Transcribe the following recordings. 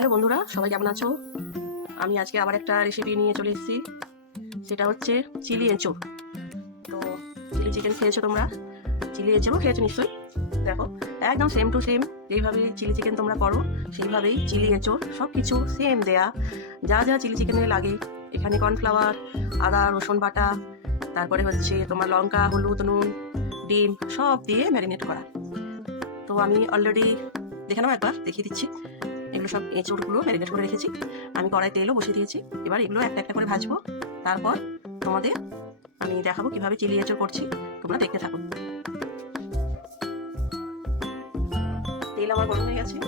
Hello বন্ধুরা, সবাই কেমন আছো? আমি আজকে আবার একটা রেসিপি নিয়ে চলে এসেছি। সেটা হচ্ছে চিলি এঁচোড়। তো চিলি চিকেন খেয়েছো তোমরা, চিলি এঁচোড়ও খেয়েছো নিশ্চয়ই। দেখো, একদম সেম টু সেম যেইভাবে চিলি চিকেন তোমরা করো সেইভাবেই চিলি এঁচোড়, সব কিছু সেম দেয়া। যা যা চিলি চিকেনে লাগে, এখানে কর্নফ্লাওয়ার, আদা রসুন বাটা, তারপরে হচ্ছে তোমার লঙ্কা, হলুদ, নুন, ডিম সব দিয়ে ম্যারিনেট করা। তো আমি অলরেডি দেখে নাও, একবার দেখিয়ে দিচ্ছি। এগুলো সব এঁচোড়গুলো ম্যারিনেট করে রেখেছি। আমি কড়াই তেলও বসিয়ে দিয়েছি। এবার এগুলো একটা একটা করে ভাজবো। তারপর তোমাদের আমি দেখাবো কিভাবে চিলি এঁচোড় করছি, তোমরা দেখতে থাকো। তেল আমার গরম হয়ে গেছে।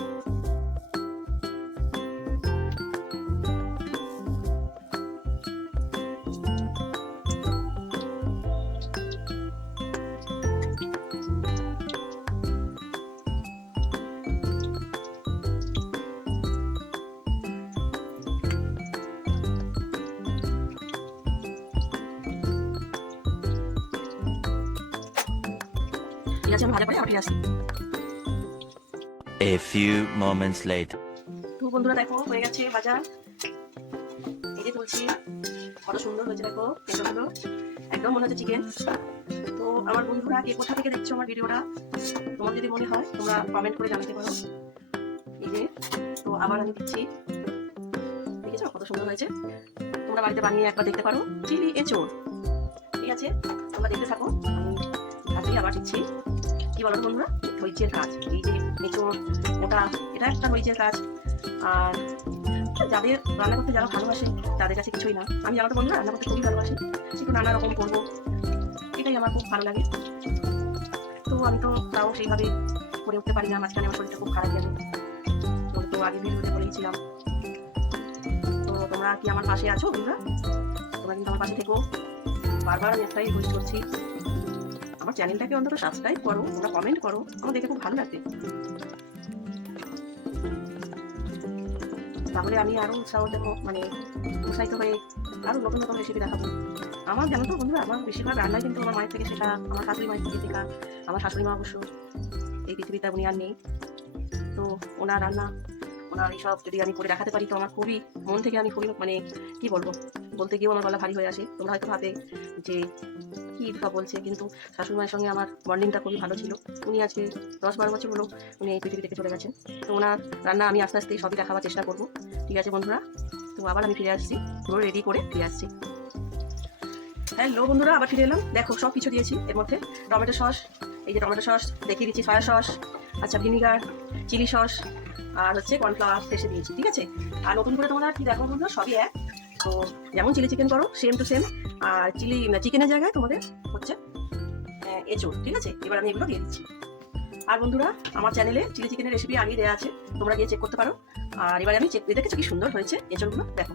ঠিক আছে, আমি ভাজা করে আবার ফিরে আসি। A few moments later. তো বন্ধুরা দেখো, হয়ে গেছে ভাজা। এই যে তুলছি, কত সুন্দর হয়েছে দেখো এঁচোড়গুলো, একদম মনে হচ্ছে চিকেন। তো আমার বন্ধুরা কে কোথা থেকে দেখছো আমার ভিডিওটা, তোমার যদি মনে হয় তোমরা কমেন্ট করে জানাতে পারো। এই যে, তো আবার আমি দিচ্ছি। দেখেছো কত সুন্দর হয়েছে? তোমরা বাড়িতে বানিয়ে একবার দেখতে পারো চিলি এঁচোড়। ঠিক আছে, তোমরা দেখতে থাকো। আমি ভাজি আবার দিচ্ছি। কি বলো বন্ধুরা, ধৈর্যের কাজ। এই যে এঁচোড় ওটা, এটা একটা ধৈর্যের কাজ। আর যাদের রান্না করতে যারা ভালোবাসে তাদের কাছে কিছুই না। আমি জানো তো বন্ধুরা, রান্না করতে খুবই ভালোবাসি, একটু নানা রকম করবো, এটাই আমার খুব ভালো লাগে। তো আমি তো তাও সেইভাবে করে উঠতে পারি না, মাঝখানে আমার শরীরটা খুব খারাপ লাগে। তো আগে ভিডিওতে বলেছিলাম। তো তোমরা কি আমার পাশে আছো বন্ধুরা? তোমরা কিন্তু আমার পাশে থেকো। বারবার আমি একটাই রিকোয়েস্ট করছি, আমার চ্যানেলটাকে অন্তত সাবস্ক্রাইব করো, তোমরা কমেন্ট করো, আমার দেখে খুব ভালো লাগবে। তাহলে আমি আরো উৎসাহিত হয়ে আরো নতুন নতুন রেসিপি দেখাবো। আমার জানো তো বন্ধুরা, আমার বেশিরভাগ রান্নাই কিন্তু আমার মায়ের থেকে শেখা, আমার শাশুড়ি মায়ের থেকে শেখা। আমার শাশুড়ি মা অবশ্য এই পৃথিবীতে উনি আর নেই। তো ওনার রান্না, ওনার এইসব যদি আমি করে দেখাতে পারি তো আমার খুবই মন থেকে, আমি খুবই কি বলবো, বলতে গিয়েও আমার গলা ভারী হয়ে আসে। তোমরা হয়তো ভাবে যে কি সব বলছে, কিন্তু শাশুড়ি মায়ের সঙ্গে আমার বন্ডিংটা খুবই ভালো ছিল। উনি আজকে 10-12 বছর হলো উনি এই পৃথিবী থেকে চলে গেছেন। তো ওনার রান্না আমি আস্তে আস্তে সবই দেখাবার চেষ্টা করবো। ঠিক আছে বন্ধুরা, তো আবার আমি ফিরে আসছি, পুরো রেডি করে ফিরে আসছি। হ্যালো বন্ধুরা, আবার ফিরে এলাম। দেখো সব কিছু দিয়েছি এর মধ্যে। টমেটো সস, এই যে টমেটো সস দেখিয়ে দিচ্ছি, সয়া সস, আচ্ছা ভিনিগার, চিলি সস, আর হচ্ছে কর্নফ্লাওয়ার শেষে দিয়েছি। ঠিক আছে, আর নতুন করে তোমরা কি দেখো বন্ধুরা, সবই এক। তো যেমন চিলি চিকেন করো সেম টু সেম, আর চিকেনের জায়গায় তোমাদের হচ্ছে এঁচোড়। ঠিক আছে, এবার আমি এগুলো দিয়ে দিচ্ছি। আর বন্ধুরা, আমার চ্যানেলে চিলি চিকেনের রেসিপি আগে দেওয়া আছে, তোমরা গিয়ে চেক করতে পারো। আর এবারে আমি দেখেছো কি সুন্দর হয়েছে এঁচোড়গুলো, দেখো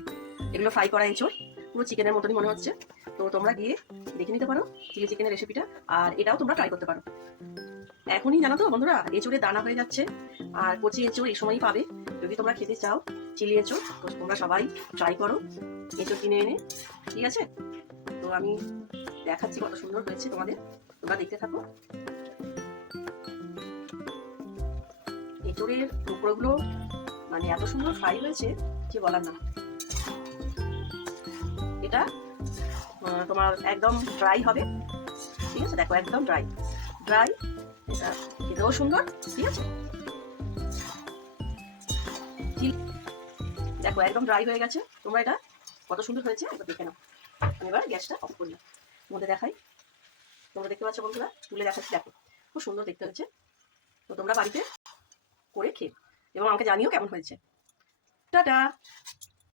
এগুলো ফ্রাই করা এঁচোড়, পুরো চিকেনের মতনই মনে হচ্ছে। তো তোমরা গিয়ে দেখে নিতে পারো চিলি চিকেনের রেসিপিটা, আর এটাও তোমরা ট্রাই করতে পারো। এখনই জানো তো বন্ধুরা, এঁচোড়ের দানা হয়ে যাচ্ছে, আর কচি এঁচোড় এই সময়ই পাবে। যদি তোমরা খেতে চাও চিলি এঁচোড়, তো তোমরা সবাই ট্রাই করো এঁচোড় কিনে এনে। ঠিক আছে, তো আমি দেখাচ্ছি কত সুন্দর হয়েছে তোমাদের, তোমরা দেখতে থাকো। এঁচোড়ের টুকরোগুলো এত সুন্দর ফ্রাই হয়েছে কি বলার না। এটা তোমার একদম ড্রাই হবে। ঠিক আছে, দেখো একদম ড্রাই ড্রাই, এটা খেতেও সুন্দর। ঠিক আছে, দেখো একদম ড্রাই হয়ে গেছে। তোমরা এটা কত সুন্দর হয়েছে এবার দেখে নাও। আমি এবার গ্যাসটা অফ করলাম, মধ্যে দেখাই। তোমরা দেখতে পাচ্ছ বন্ধুরা, তুলে দেখাচ্ছি, দেখো খুব সুন্দর দেখতে হয়েছে। তো তোমরা বাড়িতে করে খেয়ে এবং আমাকে জানিও কেমন হয়েছে। টাটা।